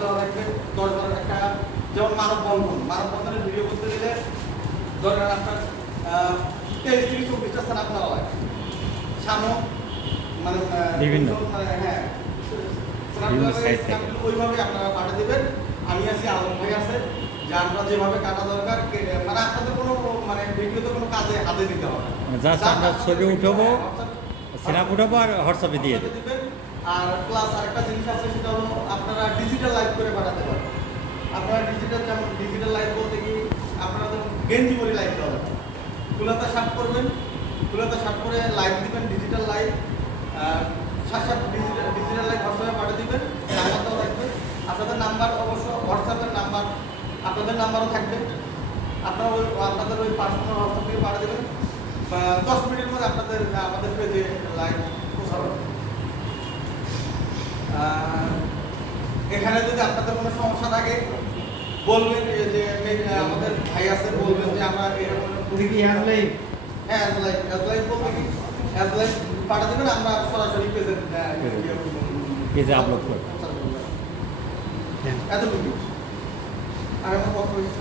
দেওয়া থাকবে 10-12 একটা, যেমন মানববন্ধনের ভিডিও করতে দিলে ধরেন আপনার 23 থেকে 24টা স্নাপ নেওয়া হয় সামনে, মানে বিভিন্ন হ্যাঁ ওইভাবে আপনারা পাঠিয়ে দেবেন। আমি আছি, আলম ভাই আছে, যে আমরা যেভাবে কাটা দরকার, মানে আপনাদের কোনো মানে ভিডিওতে কোনো কাজে হাতে দিতে হবে জাস্ট আমরা ছবি উঠাবো, স্ন্যাপ উঠাবো আর হোয়াটসঅ্যাপে দিয়ে দেবো। দিবেন। আর প্লাস আরেকটা জিনিস আছে, সেটা হলো আপনারা ডিজিটাল লাইভ করে পাঠাতে পারেন। আপনারা যেমন ডিজিটাল লাইভ বলতে কি, আপনারা যেমন গেঞ্জি পরে লাইভ দেওয়া হবে, কুলাতা শার্ট করবেন, কুলাতা শার্ট করে লাইভ দিবেন, ডিজিটাল লাইভ ডিজিটাল লাইভ হোয়াটসঅ্যাপে পাঠিয়ে দিবেন। নাম্বারটাও থাকবে, আপনাদের নাম্বার অবশ্য হোয়াটসঅ্যাপের নাম্বার, আপনাদের নাম্বারও থাকবে। আপনারা আপনাদের ওই পার্সোনাল হোয়াটসঅ্যাপ থেকে পাঠিয়ে দেবেন, 10 মিনিটের মধ্যে আমাদের পেজে লাইভ প্রসারণ। এখানে যদি আপনাদের কোনো সমস্যা থাকে বলবেন, যে আমাদের ভাই আছে, বলবেন যে আমরা এরকম অ্যাজ বলতে কি পাঠিয়ে দেবেন, আমরা সরাসরি পেজে আপলোড করব। এতটুকু। আর আমার কথা